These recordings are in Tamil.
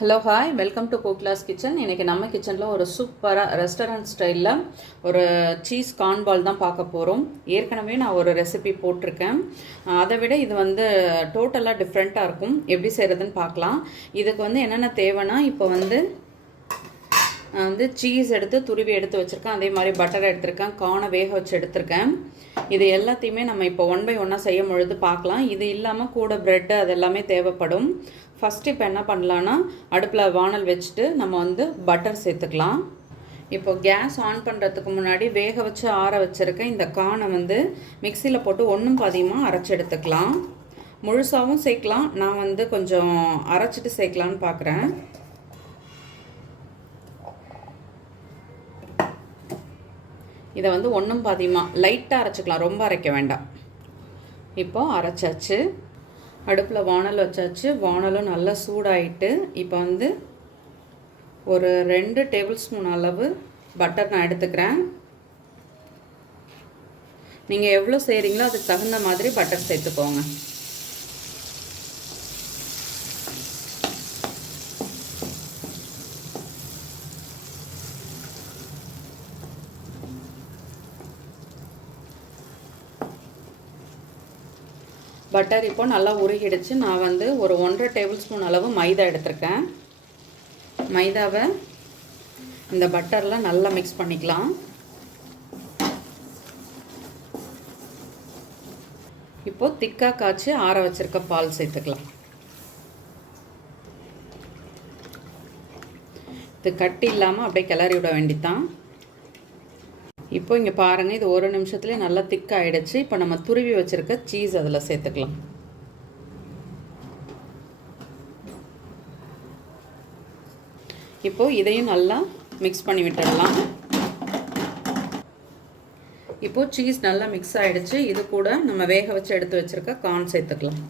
ஹலோ ஹாய், வெல்கம் டு கோக்லாஸ் கிச்சன். இன்றைக்கி நம்ம கிச்சனில் ஒரு சூப்பராக ரெஸ்டாரண்ட் ஸ்டைலில் ஒரு சீஸ் கார்ன் பால் தான் பார்க்க போகிறோம். ஏற்கனவே நான் ஒரு ரெசிபி போட்டிருக்கேன். அதை விட இது வந்து டோட்டலாக டிஃப்ரெண்ட்டாக இருக்கும். எப்படி செய்கிறதுன்னு பார்க்கலாம். இதுக்கு வந்து என்னென்ன தேவைன்னா, இப்போ வந்து சீஸ் எடுத்து துருவி எடுத்து வச்சுருக்கேன். அதே மாதிரி பட்டர் எடுத்திருக்கேன், கார்னை வேக வச்சு எடுத்திருக்கேன். இது எல்லாத்தையுமே நம்ம இப்போ ஒன் பை ஒன்னாக செய்யும் பொழுது பார்க்கலாம். இது இல்லாமல் கூட ப்ரெட்டு அது எல்லாமே தேவைப்படும். ஃபஸ்ட்டு இப்போ என்ன பண்ணலான்னா, அடுப்பில் வானல் வச்சுட்டு நம்ம வந்து பட்டர் சேர்த்துக்கலாம். இப்போ கேஸ் ஆன் பண்ணுறதுக்கு முன்னாடி வேக வச்சு ஆற வச்சுருக்கேன் இந்த கார்னை வந்து மிக்சியில் போட்டு ஒன்றும் பாதியமாக அரைச்சி எடுத்துக்கலாம். முழுசாகவும் சேர்க்கலாம், நான் வந்து கொஞ்சம் அரைச்சிட்டு சேர்க்கலான்னு பார்க்குறேன். இதை வந்து ஒன்றும் பாதியமாக லைட்டாக அரைச்சிக்கலாம், ரொம்ப அரைக்க வேண்டாம். இப்போது அரைச்சாச்சு. அடுப்பில் வானல் வச்சாச்சு. வானலும் நல்லா சூடாயிட்டு இப்போ வந்து ஒரு 2 டேபிள் ஸ்பூன் அளவு பட்டர் நான் எடுத்துக்கிறேன். நீங்கள் எவ்வளோ செய்கிறீங்களோ அதுக்கு தகுந்த மாதிரி பட்டர் சேர்த்துக்கோங்க. பட்டர் இப்போ நல்லா உருகிடுச்சு. நான் வந்து ஒரு 1.5 டேபிள் ஸ்பூன் அளவு மைதா எடுத்திருக்கேன். மைதாவை இந்த பட்டரில் நல்லா மிக்ஸ் பண்ணிக்கலாம். இப்போது திக்காக காய்ச்சி ஆற வச்சுருக்க பால் சேர்த்துக்கலாம். இது கட்டி இல்லாமல் அப்படியே கிளறி விட வேண்டித்தான். இப்போ இங்கே பாருங்கள், இது ஒரு நிமிஷத்துலேயே நல்லா திக்காகிடுச்சு. இப்போ நம்ம துருவி வச்சுருக்க சீஸ் அதில் சேர்த்துக்கலாம். இப்போது இதையும் நல்லா மிக்ஸ் பண்ணி விட்டுடலாம். இப்போது சீஸ் நல்லா மிக்ஸ் ஆகிடுச்சு. இது கூட நம்ம வேக வச்சு எடுத்து வச்சுருக்க கார்ன் சேர்த்துக்கலாம்.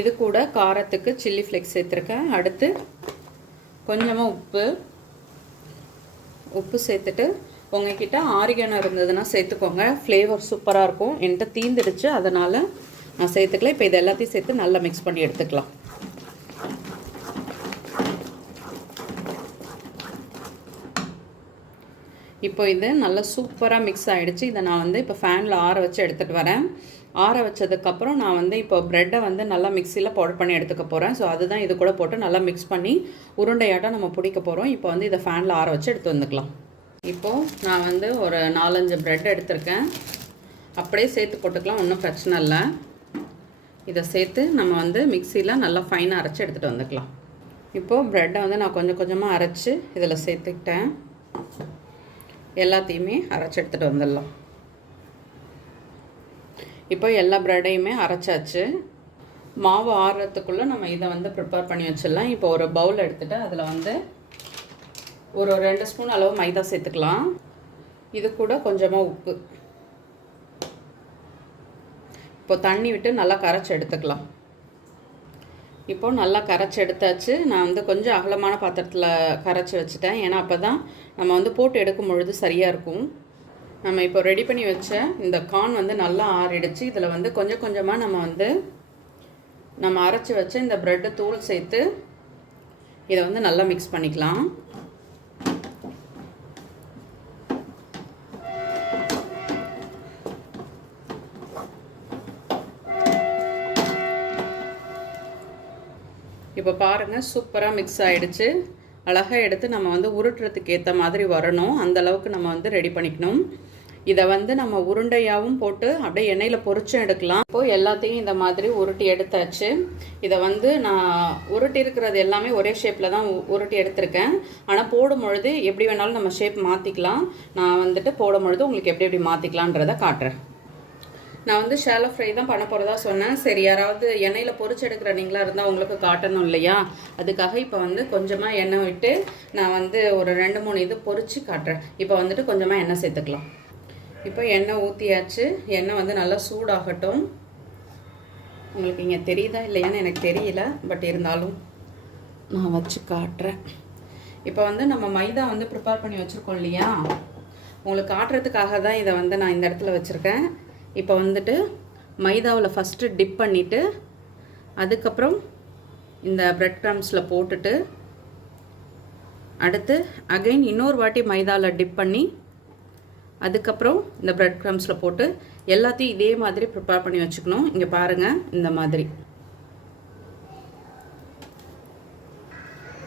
இது கூட காரத்துக்கு சில்லி ஃப்ளேக்ஸ் சேர்த்துருக்கேன். அடுத்து கொஞ்சமாக உப்பு சேர்த்துட்டு, உங்ககிட்ட ஆரிகனோ இருந்ததுன்னா சேர்த்துக்கோங்க, ஃப்ளேவர் சூப்பராக இருக்கும். என்கிட்ட தீந்துடுச்சு, அதனால் நான் சேர்த்துக்கல. இப்போ இது எல்லாத்தையும் சேர்த்து நல்லா மிக்ஸ் பண்ணி எடுத்துக்கலாம். இப்போ இது நல்லா சூப்பராக மிக்ஸ் ஆகிடுச்சு. இதை நான் வந்து இப்போ ஃபேனில் ஆற வச்சு எடுத்துகிட்டு வரேன். ஆற வச்சதுக்கப்புறம் நான் வந்து இப்போ ப்ரெட்டை வந்து நல்லா மிக்சியில் பவுடர் பண்ணி எடுத்துக்க போகிறேன். ஸோ அதுதான் இது கூட போட்டு நல்லா மிக்ஸ் பண்ணி உருண்டையாட்டம் நம்ம பிடிக்க போகிறோம். இப்போ வந்து இதை ஃபேனில் ஆற வச்சு எடுத்து வந்துக்கலாம். இப்போது நான் வந்து ஒரு 4-5 ப்ரெட் எடுத்திருக்கேன். அப்படியே சேர்த்து போட்டுக்கலாம், ஒன்றும் பிரச்சனை இல்லை. இதை சேர்த்து நம்ம வந்து மிக்சியில் நல்லா ஃபைனாக அரைச்சி எடுத்துகிட்டு வந்துக்கலாம். இப்போது ப்ரெட்டை வந்து நான் கொஞ்சம் கொஞ்சமாக அரைச்சி இதில் சேர்த்துக்கிட்டேன். எல்லாத்தையுமே அரைச்சி எடுத்துகிட்டு வந்துடலாம். இப்போ எல்லா ப்ரெட்டையுமே அரைச்சாச்சு. மாவு ஆறுறதுக்குள்ளே நம்ம இதை வந்து ப்ரிப்பேர் பண்ணி வச்சிடலாம். இப்போ ஒரு பவுல் எடுத்துகிட்டு அதில் வந்து ஒரு 2 ஸ்பூன் அளவு மைதா சேர்த்துக்கலாம். இது கூட கொஞ்சமாக உப்பு. இப்போ தண்ணி விட்டு நல்லா கரைச்சி எடுத்துக்கலாம். இப்போது நல்லா கரைச்சி எடுத்தாச்சு. நான் வந்து கொஞ்சம் அகலமான பாத்திரத்தில் கரைச்சி வச்சுட்டேன். ஏன்னா அப்போ தான் நம்ம வந்து போட்டு எடுக்கும் பொழுது சரியாக இருக்கும். நம்ம இப்போ ரெடி பண்ணி வச்ச இந்த கார்ன் வந்து நல்லா ஆறிடுச்சு. இதில் வந்து கொஞ்சம் கொஞ்சமாக நம்ம அரைச்சி வச்ச இந்த ப்ரெட்டு தூள் சேர்த்து இதை வந்து நல்லா மிக்ஸ் பண்ணிக்கலாம். இப்போ பாருங்கள், சூப்பராக மிக்ஸ் ஆகிடுச்சு. அழகாக எடுத்து நம்ம வந்து உருட்டுறதுக்கு ஏற்ற மாதிரி வரணும், அந்தளவுக்கு நம்ம வந்து ரெடி பண்ணிக்கணும். இதை வந்து நம்ம உருண்டையாகவும் போட்டு அப்படியே எண்ணெயில் பொரிச்சும் எடுக்கலாம். இப்போது எல்லாத்தையும் இந்த மாதிரி உருட்டி எடுத்தாச்சு. இதை வந்து நான் உருட்டி இருக்கிறது எல்லாமே ஒரே ஷேப்பில் தான் உருட்டி எடுத்திருக்கேன். ஆனால் போடும் பொழுது எப்படி வேணாலும் நம்ம ஷேப் மாற்றிக்கலாம். நான் வந்துட்டு போடும் பொழுது உங்களுக்கு எப்படி எப்படி மாற்றிக்கலான்றதை காட்டுறேன். நான் வந்து ஷாலோ ஃப்ரை தான் பண்ண போகிறதா சொன்னேன். சரி, யாராவது எண்ணெயில் பொரிச்சு எடுக்கிற நீங்களாக இருந்தால் உங்களுக்கு காட்டணும் இல்லையா, அதுக்காக இப்போ வந்து கொஞ்சமாக எண்ணெய் விட்டு நான் வந்து ஒரு 2-3 இது பொரிச்சு காட்டுறேன். இப்போ வந்துட்டு கொஞ்சமாக எண்ணெய் சேர்த்துக்கலாம். இப்போ எண்ணெய் ஊற்றியாச்சு. எண்ணெய் வந்து நல்லா சூடாகட்டும். உங்களுக்கு இங்கே தெரியுதா இல்லையான்னு எனக்கு தெரியல, பட் இருந்தாலும் நான் வச்சு காட்டுறேன். இப்போ வந்து நம்ம மைதா வந்து ப்ரிப்பேர் பண்ணி வச்சுருக்கோம் இல்லையா, உங்களுக்கு காட்டுறதுக்காக தான் இதை வந்து நான் இந்த இடத்துல வச்சுருக்கேன். இப்போ வந்துட்டு மைதாவில் ஃபஸ்ட்டு டிப் பண்ணிவிட்டு அதுக்கப்புறம் இந்த பிரெட் க்ரம்ஸில் போட்டுட்டு அடுத்து அகைன் இன்னொரு வாட்டி மைதாவில் டிப் பண்ணி அதுக்கப்புறம் இந்த பிரெட் க்ரம்ஸில் போட்டு எல்லாத்தையும் இதே மாதிரி ப்ரிப்பேர் பண்ணி வச்சுக்கணும். இங்கே பாருங்கள், இந்த மாதிரி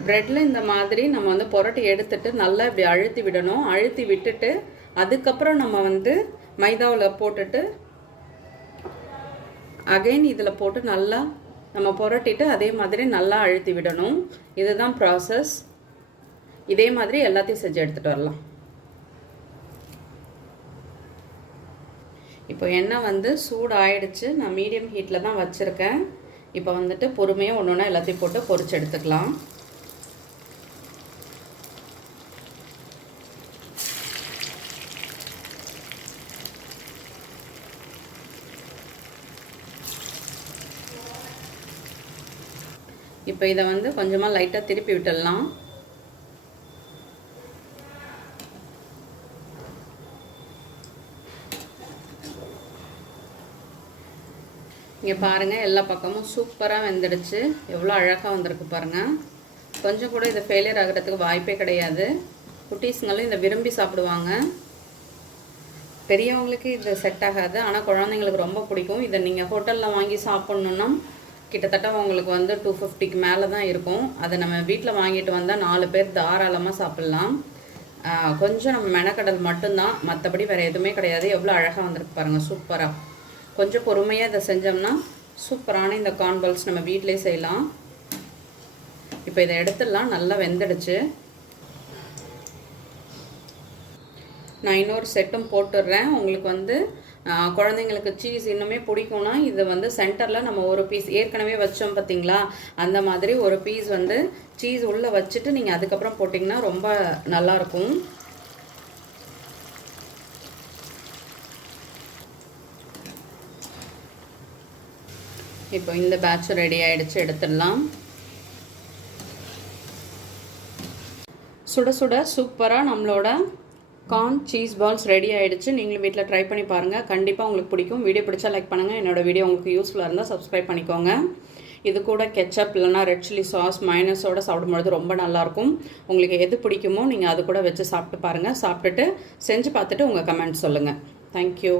ப்ரெட்டில் இந்த மாதிரி நம்ம வந்து புரட்டி எடுத்துட்டு நல்லா இப்படி அழுத்தி விடணும். அழுத்தி விட்டுட்டு அதுக்கப்புறம் நம்ம வந்து மைதாவில் போட்டுட்டு அகைன் இதில் போட்டு நல்லா நம்ம புரட்டிட்டு அதே மாதிரி நல்லா அழுத்தி விடணும். இதுதான் ப்ராசஸ். இதே மாதிரி எல்லாத்தையும் செஞ்சு எடுத்துகிட்டு வரலாம். இப்போ எண்ணெய் வந்து சூடு ஆயிடுச்சு. நான் மீடியம் ஹீட்டில் தான் வச்சுருக்கேன். இப்போ வந்துட்டு பொறுமையாக ஒன்று ஒன்றா எல்லாத்தையும் போட்டு பொரிச்சு எடுத்துக்கலாம். இப்போ இதை வந்து கொஞ்சமாக லைட்டாக திருப்பி விட்டுடலாம். இங்கே பாருங்கள், எல்லா பக்கமும் சூப்பராக வெந்துடுச்சு. எவ்வளோ அழகாக வந்திருக்கு பாருங்கள். கொஞ்சம் கூட இது ஃபெயிலியர் ஆகிறதுக்கு வாய்ப்பே கிடையாது. குட்டீஸுங்களும் இதை விரும்பி சாப்பிடுவாங்க. பெரியவங்களுக்கு இது செட் ஆகாது, ஆனால் குழந்தைங்களுக்கு ரொம்ப பிடிக்கும். இதை நீங்கள் ஹோட்டலில் வாங்கி சாப்பிட்ணுன்னா கிட்டத்தட்ட உங்களுக்கு வந்து 250க்கு மேலே தான் இருக்கும். அதை நம்ம வீட்டில் வாங்கிட்டு வந்தால் 4 பேர் தாராளமாக சாப்பிட்லாம். கொஞ்சம் நம்ம மெனக்கடல் மட்டும்தான், மற்றபடி வேறு எதுவுமே கிடையாது. எவ்வளோ அழகாக வந்திருக்கு பாருங்கள், சூப்பராக. கொஞ்சம் பொறுமையாக இதை செஞ்சோம்னா சூப்பரான இந்த கார்ன் பால்ஸ் நம்ம வீட்டிலே செய்யலாம். இப்போ இதை எடுத்துடலாம். நல்லா வெந்துடுச்சு. நான் இன்னொரு செட்டும் போட்டுடுறேன். உங்களுக்கு வந்து குழந்தைங்களுக்கு சீஸ் இன்னுமே பிடிக்கும்னா இது வந்து சென்டரில் நம்ம ஒரு பீஸ் ஏற்கனவே வச்சோம் பார்த்தீங்களா, அந்த மாதிரி ஒரு பீஸ் வந்து சீஸ் உள்ளே வச்சுட்டு நீங்கள் அதுக்கப்புறம் போட்டிங்கன்னா ரொம்ப நல்லாயிருக்கும். இப்போ இந்த பேட்ச் ரெடி ஆகிடுச்சு, எடுத்துடலாம். சுட சுட சூப்பராக நம்மளோட கார்ன் சீஸ் பால்ஸ் ரெடி ஆகிடுச்சு. நீங்களும் வீட்டில் ட்ரை பண்ணி பாருங்கள். கண்டிப்பாக உங்களுக்கு பிடிக்கும். வீடியோ பிடிச்சா லைக் பண்ணுங்கள். என்னோடய வீடியோ உங்களுக்கு யூஸ்ஃபுல்லாக இருந்தால் சப்ஸ்கிரைப் பண்ணிக்கோங்க. இது கூட கெச்சப் இல்லைனா ரெட் சில்லி சாஸ் மைனஸோடு சாப்பிடும்பொழுது ரொம்ப நல்லாயிருக்கும். உங்களுக்கு எது பிடிக்குமோ நீங்கள் அது கூட வச்சு சாப்பிட்டு பாருங்கள். சாப்பிட்டுட்டு செஞ்சு பார்த்துட்டு உங்கள் கமெண்ட் சொல்லுங்கள். தேங்க்யூ.